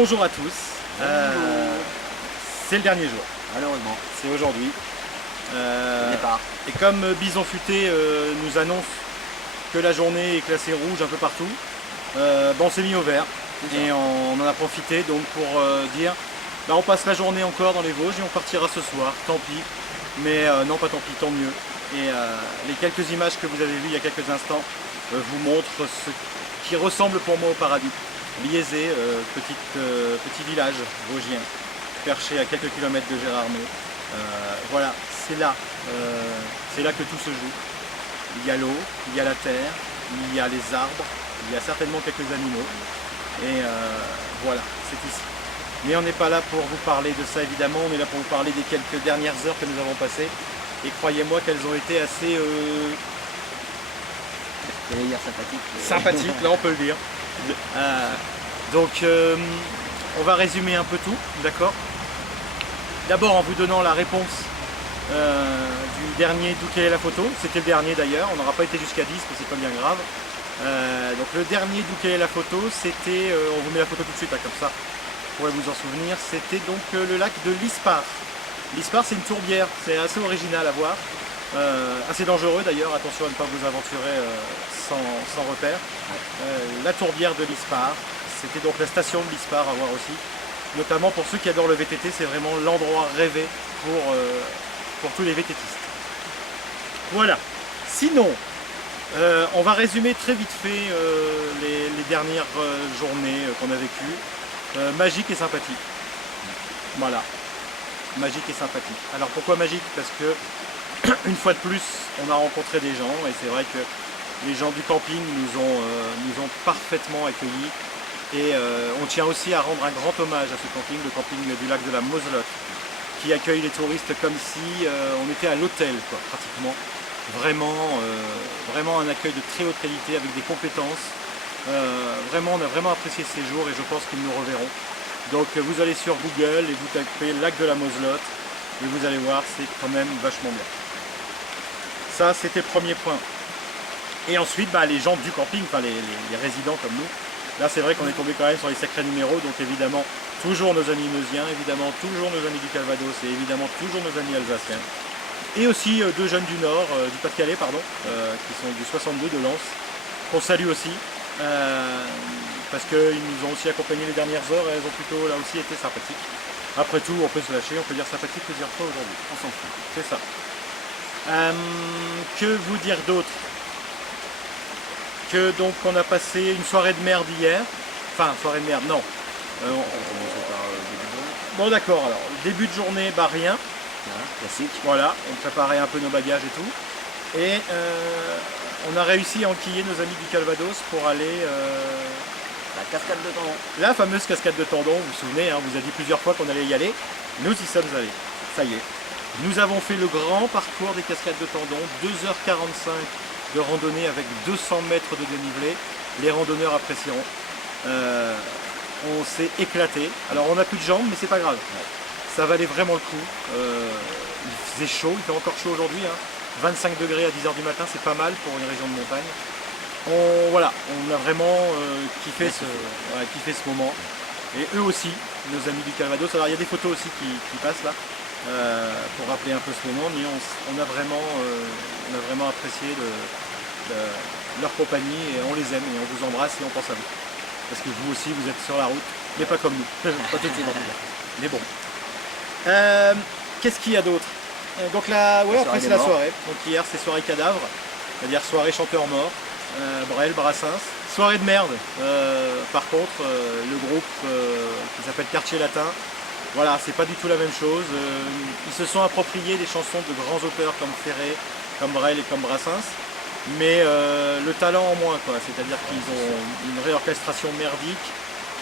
bonjour à tous. C'est le dernier jour. Malheureusement. C'est aujourd'hui. Le départ. Et comme Bison Futé nous annonce que la journée est classée rouge un peu partout, on s'est mis au vert. Et on en a profité donc pour dire on passe la journée encore dans les Vosges et on partira ce soir, tant pis. Mais non, pas tant pis, tant mieux. Et les quelques images que vous avez vues il y a quelques instants vous montrent ce qui ressemble pour moi au paradis. Liezé, petit village vosgien, perché à quelques kilomètres de Gérardmer. Voilà, c'est là que tout se joue. Il y a l'eau, il y a la terre, il y a les arbres, il y a certainement quelques animaux. Et voilà, c'est ici. Mais on n'est pas là pour vous parler de ça évidemment, on est là pour vous parler des quelques dernières heures que nous avons passées. Et croyez-moi qu'elles ont été assez sympathiques, là on peut le dire. Donc on va résumer un peu tout, d'accord? D'abord en vous donnant la réponse du dernier d'où quelle est la photo. C'était le dernier d'ailleurs, on n'aura pas été jusqu'à 10 mais c'est pas bien grave. Donc le dernier d'où quelle est la photo, c'était, on vous met la photo tout de suite là, comme ça, vous pourrez vous en souvenir, c'était donc le lac de l'Ispar. L'Ispar c'est une tourbière, c'est assez original à voir, assez dangereux d'ailleurs, attention à ne pas vous aventurer sans repère. La tourbière de l'Ispar, c'était donc la station de l'Ispar à voir aussi, notamment pour ceux qui adorent le VTT, c'est vraiment l'endroit rêvé pour tous les VTTistes. Voilà, sinon, on va résumer très vite fait les dernières journées qu'on a vécues. Magique et sympathique. Voilà. Magique et sympathique. Alors pourquoi magique? Parce que une fois de plus, on a rencontré des gens et c'est vrai que les gens du camping nous ont parfaitement accueillis. Et on tient aussi à rendre un grand hommage à ce camping, le camping du lac de la Moselotte, qui accueille les touristes comme si on était à l'hôtel, quoi, pratiquement. Vraiment un accueil de très haute qualité avec des compétences. Vraiment, on a vraiment apprécié ce séjour et je pense qu'ils nous reverront. Donc vous allez sur Google et vous tapez lac de la Moselotte et vous allez voir, c'est quand même vachement bien. Ça, c'était le premier point. Et ensuite, les gens du camping, enfin les résidents comme nous, là c'est vrai qu'on est tombé quand même sur les sacrés numéros, donc évidemment toujours nos amis meusiens, évidemment toujours nos amis du Calvados et évidemment toujours nos amis alsaciens. Et aussi deux jeunes du Nord, du Pas-de-Calais, pardon, qui sont du 62 de Lens, qu'on salue aussi, parce qu'ils nous ont aussi accompagnés les dernières heures et elles ont plutôt là aussi été sympathiques. Après tout, on peut se lâcher, on peut dire sympathique plusieurs fois aujourd'hui, on s'en fout, c'est ça. Que vous dire d'autre? Que donc on a passé une soirée de merde hier, enfin soirée de merde, non. Bon d'accord, alors début de journée, rien. Classique. Voilà, on préparait un peu nos bagages et tout. Et on a réussi à enquiller nos amis du Calvados pour aller... La cascade de Tendon. La fameuse cascade de Tendon, vous vous souvenez, on vous a dit plusieurs fois qu'on allait y aller. Nous y sommes allés, ça y est. Nous avons fait le grand parcours des cascades de Tendon, 2h45 de randonnée avec 200 mètres de dénivelé. Les randonneurs apprécieront. On s'est éclaté. Alors on n'a plus de jambes, mais c'est pas grave. Ça valait vraiment le coup. Il faisait chaud, il fait encore chaud aujourd'hui. 25 degrés à 10h du matin, c'est pas mal pour une région de montagne. On a vraiment kiffé ce moment. Et eux aussi, nos amis du Calvados. Alors il y a des photos aussi qui passent là, pour rappeler un peu ce moment, mais on a vraiment apprécié leur compagnie et on les aime et on vous embrasse et on pense à vous. Parce que vous aussi vous êtes sur la route, mais pas comme nous. Pas tout de suite en tout cas. Mais bon. Qu'est-ce qu'il y a d'autre? Donc là, après c'est la soirée. Donc hier c'est soirée cadavre, c'est-à-dire soirée chanteur mort, Brel, Brassens. Soirée de merde, par contre, le groupe qui s'appelle Quartier Latin, voilà, c'est pas du tout la même chose. Ils se sont appropriés des chansons de grands auteurs comme Ferré, comme Brel et comme Brassens, mais le talent en moins, quoi. C'est-à-dire qu'ils ont une réorchestration merdique,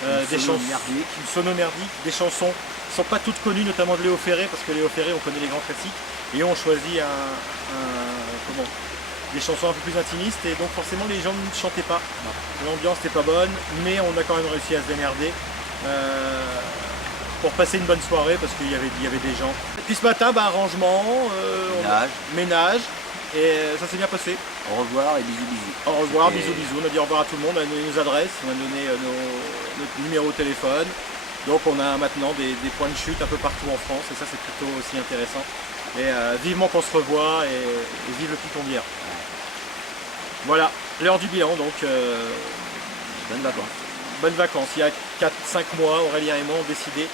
une sono merdique, des chansons qui ne sont pas toutes connues, notamment de Léo Ferré, parce que Léo Ferré, on connaît les grands classiques, et on choisit des chansons un peu plus intimistes, et donc forcément les gens ne chantaient pas. L'ambiance n'était pas bonne, mais on a quand même réussi à se démerder pour passer une bonne soirée, parce qu'il y avait des gens. Et puis ce matin, arrangement, ménage, et ça s'est bien passé. Au revoir et bisous bisous. Au revoir, bisous bisous, on a dit au revoir à tout le monde, on a donné nos adresses, on a donné notre numéro de téléphone, Donc on a maintenant des points de chute un peu partout en France et ça c'est plutôt aussi intéressant. Et vivement qu'on se revoie et vive le Picon bière. Voilà, l'heure du bilan donc. Bonnes vacances. Bonnes vacances. Il y a 4-5 mois, Aurélien et moi ont décidé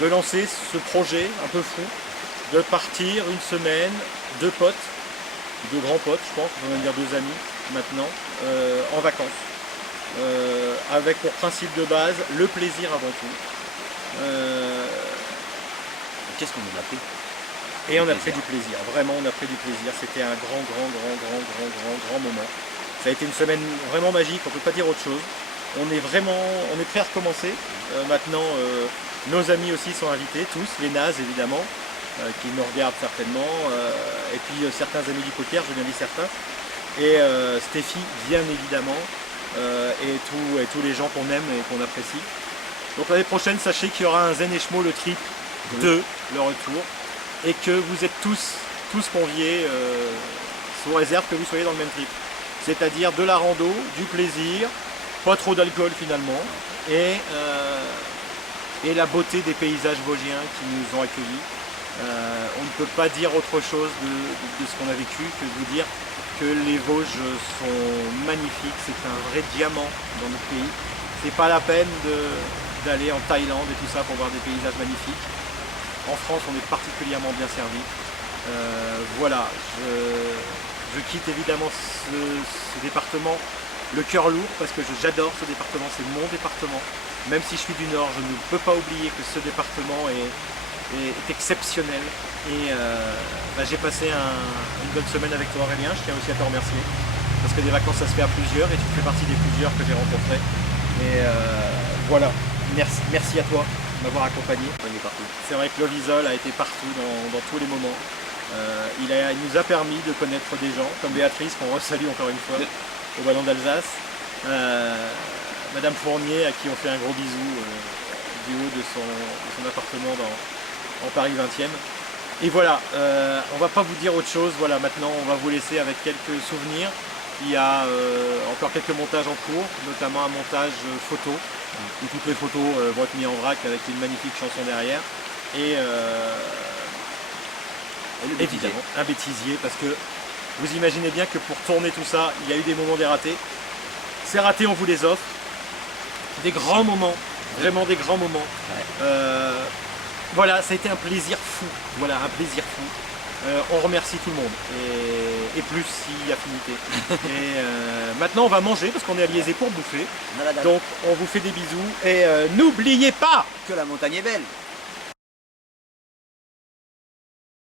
de lancer ce projet un peu fou, de partir une semaine, 2 potes, 2 grands potes je pense, on va même dire 2 amis maintenant, en vacances. Avec pour principe de base le plaisir avant tout. Qu'est-ce qu'on en a pris? Et on a pris du plaisir, vraiment on a pris du plaisir, c'était un grand moment. Ça a été une semaine vraiment magique, on ne peut pas dire autre chose. On est prêt à recommencer. Maintenant, nos amis aussi sont invités, tous, les nazes évidemment, qui nous regardent certainement, et puis certains amis du poker, j'ai bien dit certains, et Stéphie bien évidemment, et tous les gens qu'on aime et qu'on apprécie. Donc l'année prochaine, sachez qu'il y aura un Zen et Schmo, le trip 2, le retour, et que vous êtes tous conviés, sous réserve que vous soyez dans le même trip. C'est-à-dire de la rando, du plaisir, pas trop d'alcool finalement, et la beauté des paysages vosgiens qui nous ont accueillis. On ne peut pas dire autre chose de ce qu'on a vécu que de vous dire que les Vosges sont magnifiques, c'est un vrai diamant dans notre pays. C'est pas la peine d'aller en Thaïlande et tout ça pour voir des paysages magnifiques. En France, on est particulièrement bien servi. Voilà, je quitte évidemment ce département le cœur lourd parce que j'adore ce département, c'est mon département. Même si je suis du Nord, je ne peux pas oublier que ce département est exceptionnel. Et j'ai passé une bonne semaine avec toi Aurélien, je tiens aussi à te remercier. Parce que des vacances ça se fait à plusieurs et tu fais partie des plusieurs que j'ai rencontrés. Et voilà, merci à toi de m'avoir accompagné. C'est vrai que Lovisol a été partout dans tous les moments. Il nous a permis de connaître des gens comme Béatrice, qu'on resalue encore une fois, au Ballon d'Alsace. Madame Fournier, à qui on fait un gros bisou du haut de son appartement en Paris 20e. Et voilà, on va pas vous dire autre chose. Voilà, maintenant on va vous laisser avec quelques souvenirs. Il y a encore quelques montages en cours, notamment un montage photo, où toutes les photos vont être mises en vrac avec une magnifique chanson derrière. Et évidemment, un bêtisier, parce que vous imaginez bien que pour tourner tout ça, il y a eu des moments dératés. C'est raté, on vous les offre. Des grands moments, vraiment des grands moments. Ouais. Voilà, ça a été un plaisir fou. Voilà, un plaisir fou. On remercie tout le monde, et plus si affinité. Et maintenant on va manger parce qu'on est à Liésé pour bouffer. Donc on vous fait des bisous et n'oubliez pas que la montagne est belle.